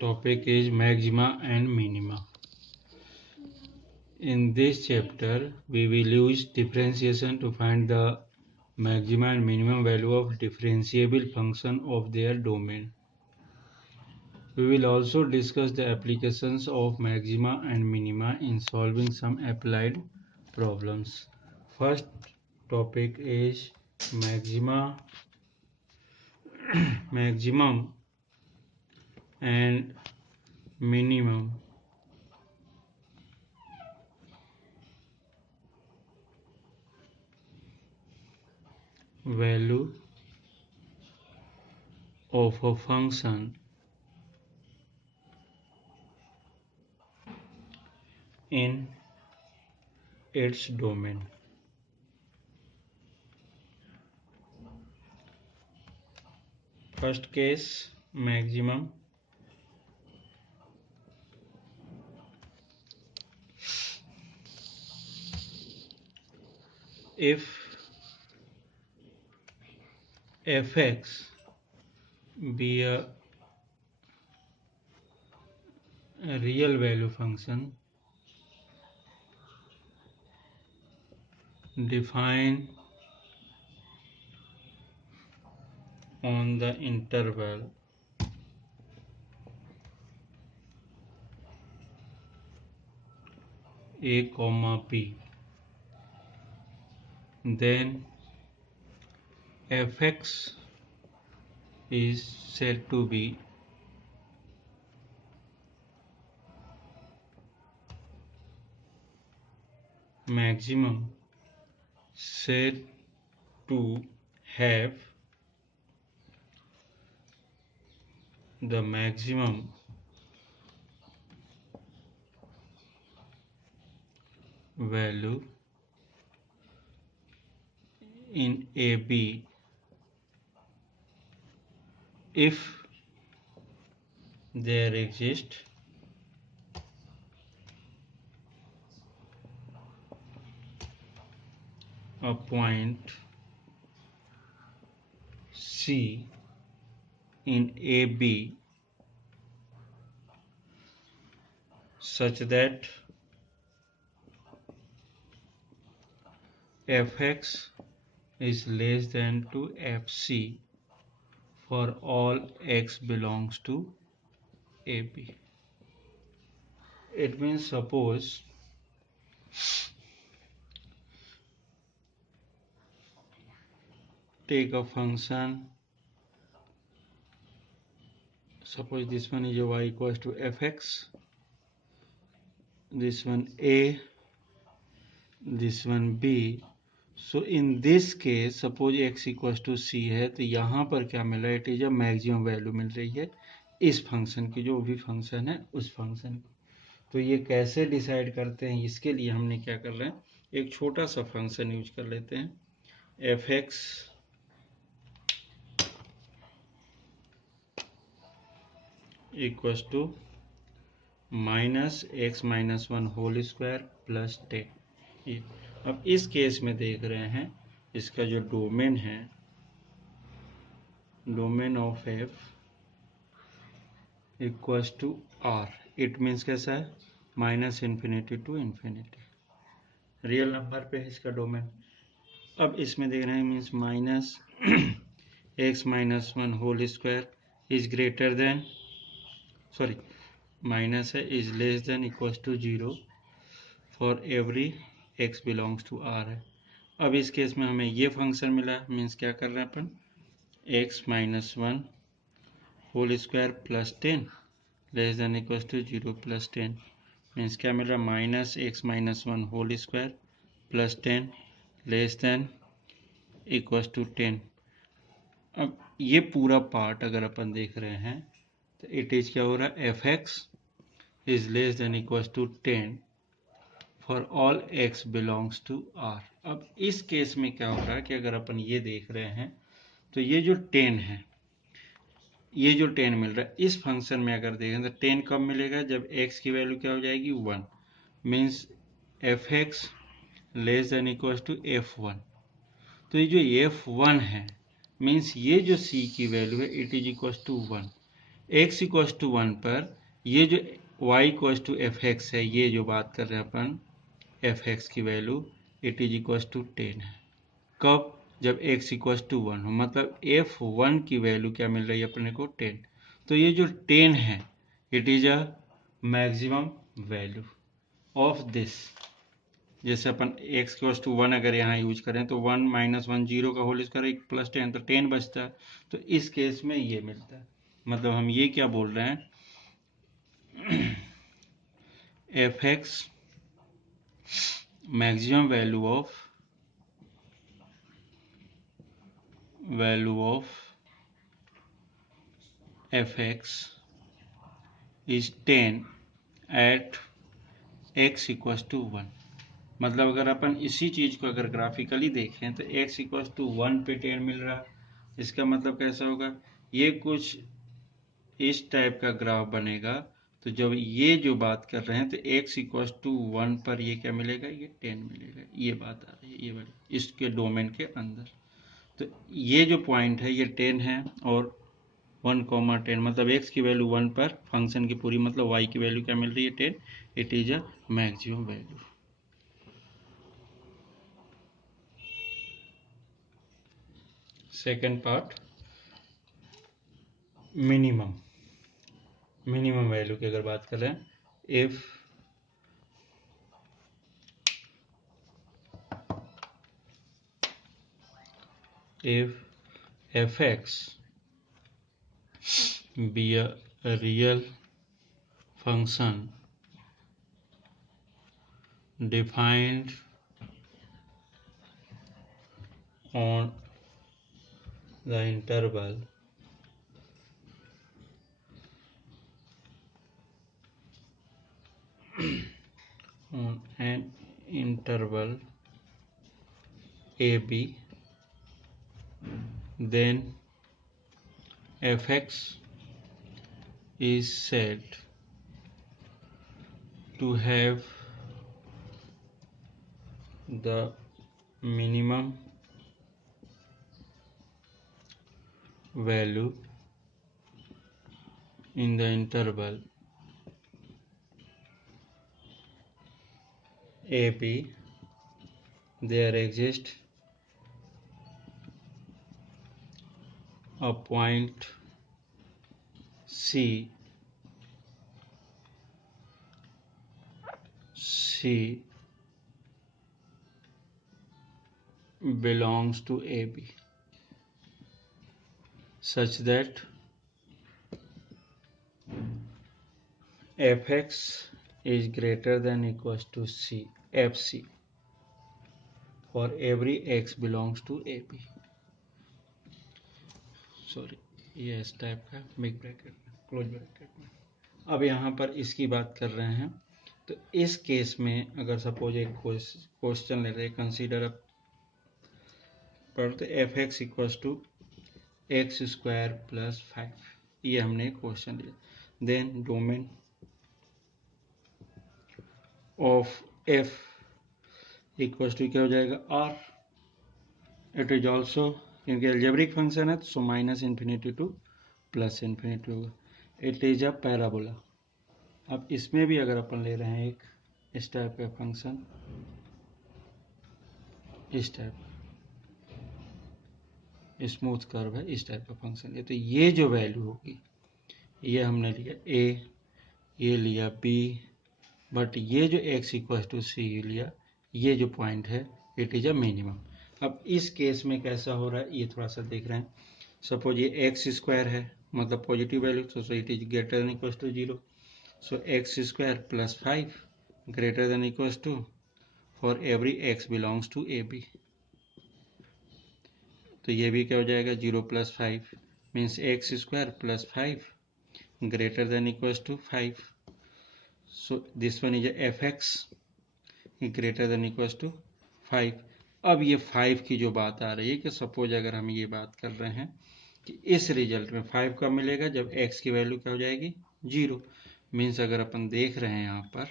topic is maxima and minima. In this chapter, we will use differentiation to find the maxima and minimum value of differentiable function of their domain. We will also discuss the applications of maxima and minima in solving some applied problems. First topic is maximum and minimum. Value of a function in its domain. First case, maximum. If fx be a real value function defined on the interval a comma b, then fx is said to be maximum, said to have the maximum value in AB if there exists a point C in AB such that fx is less than to fc for all x belongs to AB. It means suppose take a function, suppose this one is y equals to fx, this one a, this one b. So in this case suppose x equals to c है तो यहाँ पर क्या मिल रहा है, it is a maximum value मिल रही है इस फंक्शन की, जो भी फंक्शन है उस फंक्शन की। तो ये कैसे डिसाइड करते हैं, इसके लिए हमने क्या कर रहे हैं, एक छोटा सा फंक्शन यूज कर लेते हैं, fx equals to -x-1 whole square plus 10। अब इस केस में देख रहे हैं इसका जो डोमेन है, domain of f equals to r, it means कैसा है, -∞ to ∞, रियल नंबर पे है इसका डोमेन। अब इसमें देख रहे हैं means -x-1 whole square is greater than, sorry minus है, is less than equals to 0 for every x belongs to r है। अब इस केस में हमें ये फंक्शन मिला, मीन्स क्या कर रहे हैं अपन, x-1 whole square plus 10 less than equals to 0 plus 10, means क्या मिल रहा है, -x-1 whole square plus 10 less than equals to 10। अब ये पूरा पार्ट अगर अपन देख रहे हैं तो इट इज क्या हो रहा है, fx is less than equals to 10 for all x belongs to r। अब इस केस में क्या हो रहा है कि अगर अपन ये देख रहे हैं तो ये जो 10 है, ये जो 10 मिल रहा है इस फंक्शन में अगर देखें तो 10 कब मिलेगा, जब x की वैल्यू क्या हो जाएगी 1, means fx less than equals to f1। तो ये जो f1 है मीन्स ये जो c की वैल्यू है it is equals to 1, x equal to 1 पर ये जो y equal to F X है, ये जो बात कर रहे हैं अपन एफ एक्स की value it is equal to 10 है। कब? जब x इक्वल टू 1 हो, मतलब f1 की वैल्यू क्या मिल रही है अपने को 10। तो ये जो 10 है it is a maximum value of this. जैसे अपन x इक्वल टू 1 अगर यहाँ यूज करें तो 1 माइनस 1 जीरो का होल स्क्वायर प्लस 10 तो 10 बचता है। तो इस केस में ये मिलता है, मतलब हम ये क्या बोल रहे हैं, F X maximum value of F X is 10 at x equal to 1। मतलब अगर अपन इसी चीज को अगर ग्राफिकली देखें तो x इक्वल टू 1 पे 10 मिल रहा है। इसका मतलब कैसा होगा, ये कुछ इस टाइप का ग्राफ बनेगा। तो जब ये जो बात कर रहे हैं तो x इक्वल टू 1 पर ये क्या मिलेगा, ये 10 मिलेगा। ये बात आ रही है ये वाली इसके डोमेन के अंदर। तो ये जो पॉइंट है ये 10 है और 1,10 मतलब x की वैल्यू 1 पर फंक्शन की पूरी मतलब y की वैल्यू क्या मिल रही है 10। It is a maximum value. Second part, minimum value की अगर बात करें, if fx be a real function defined on the interval on an interval ab, then fx is said to have the minimum value in the interval ab. There exists a point C belongs to AB such that fx is greater than equals to C FC for every x belongs to AB। Sorry, ये इस type का big bracket में close bracket में। अब यहाँ पर इसकी बात कर रहे हैं तो इस केस में अगर सपोज एक क्वेश्चन ले रहे, कंसीडर अ पढ़ते F X equal to X square plus 5, ये हमने क्वेश्चन लिया। Then domain of F equal to क्या हो जाएगा आर। इट इज ऑल्सो क्योंकि एल्जेब्रिक फंक्शन है so minus infinity to plus infinity होगा। It is a parabola. अब इसमें भी अगर अपन ले रहे हैं एक इस टाइप का फंक्शन, इस टाइप स्मूथ कर्व है, इस टाइप का फंक्शन है, तो ये जो वैल्यू होगी ये हमने लिया a, ये लिया b, बट ये जो x इक्वल टू सी लिया, ये जो पॉइंट है इट इज अ मिनिमम। अब इस केस में कैसा हो रहा है ये थोड़ा सा देख रहे हैं। सपोज ये एक्स स्क्वायर है मतलब पॉजिटिव वैल्यू, तो it is greater than equal to 0। So X square plus 5 greater than equal to for every x belongs to A B. तो ये भी क्या हो जाएगा 0 plus 5 means X square plus 5 greater than equals to 5. So this one is a fx greater than equals to 5। अब ये 5 की जो बात आ रही है कि सपोज अगर हम ये बात कर रहे हैं कि इस रिजल्ट में 5 कब मिलेगा, जब x की वैल्यू क्या हो जाएगी 0। मीन्स अगर अपन देख रहे हैं यहाँ पर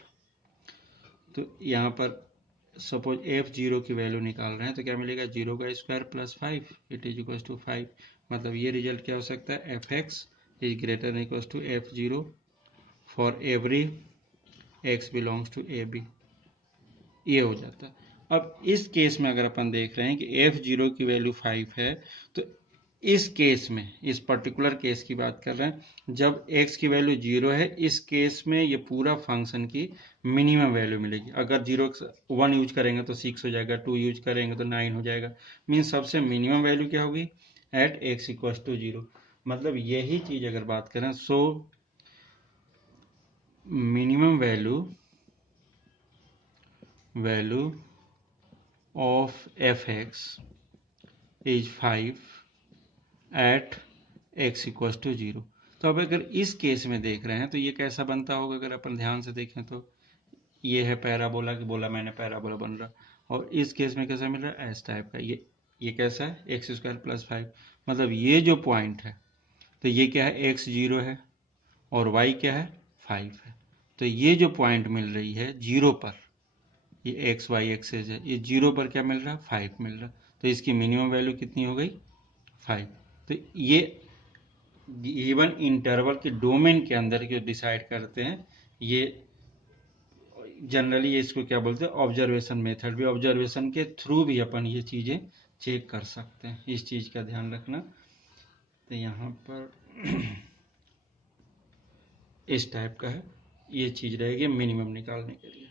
तो यहाँ पर सपोज f0 की वैल्यू निकाल रहे हैं तो क्या मिलेगा 0 का square plus 5 it is equal to 5। मतलब ये रिजल्ट क्या हो सकता है F X is greater than equals to F0 for every x belongs to AB, ये हो जाता है। अब इस केस में अगर अपन देख रहे हैं कि F0 की वैल्यू 5 है, तो इस केस में, इस पर्टिकुलर केस की बात कर रहे हैं, जब x की वैल्यू 0 है, इस केस में ये पूरा फंक्शन की मिनिमम वैल्यू मिलेगी। अगर 1 यूज करेंगे तो 6 हो जाएगा, 2 यूज करेंगे तो 9 हो जाएगा। मीन्स सबसे मिनिमम वैल्यू क्या होगी एट x इक्वल्स टू 0। मतलब यही चीज अगर बात करें, so minimum value of fx is 5 at x equals to 0। तो अब अगर इस केस में देख रहे हैं तो ये कैसा बनता होगा, अगर अपन ध्यान से देखें तो ये है पैराबोला, कि बोला मैंने पैराबोला बन रहा, और इस केस में कैसा मिल रहा है, एस टाइप का। ये कैसा है, एक्स स्क्वायर प्लस 5। मतलब ये जो पॉइंट है, तो ये क्या है, x 0 है और y क्या है, 5 है। तो ये जो पॉइंट मिल रही है 0 पर, ये एक्स वाई एक्सेस है, ये 0 पर क्या मिल रहा है, 5 मिल रहा है। तो इसकी मिनिमम वैल्यू कितनी हो गई, 5। तो ये इवन इंटरवल के डोमेन के अंदर जो डिसाइड करते हैं, ये जनरली इसको क्या बोलते हैं, ऑब्जर्वेशन मेथड। भी ऑब्जर्वेशन के थ्रू भी अपन ये चीज़ें चेक कर सकते हैं, इस चीज़ का ध्यान रखना। तो यहाँ पर इस टाइप का है, ये चीज़ रहेगी मिनिमम निकालने के लिए।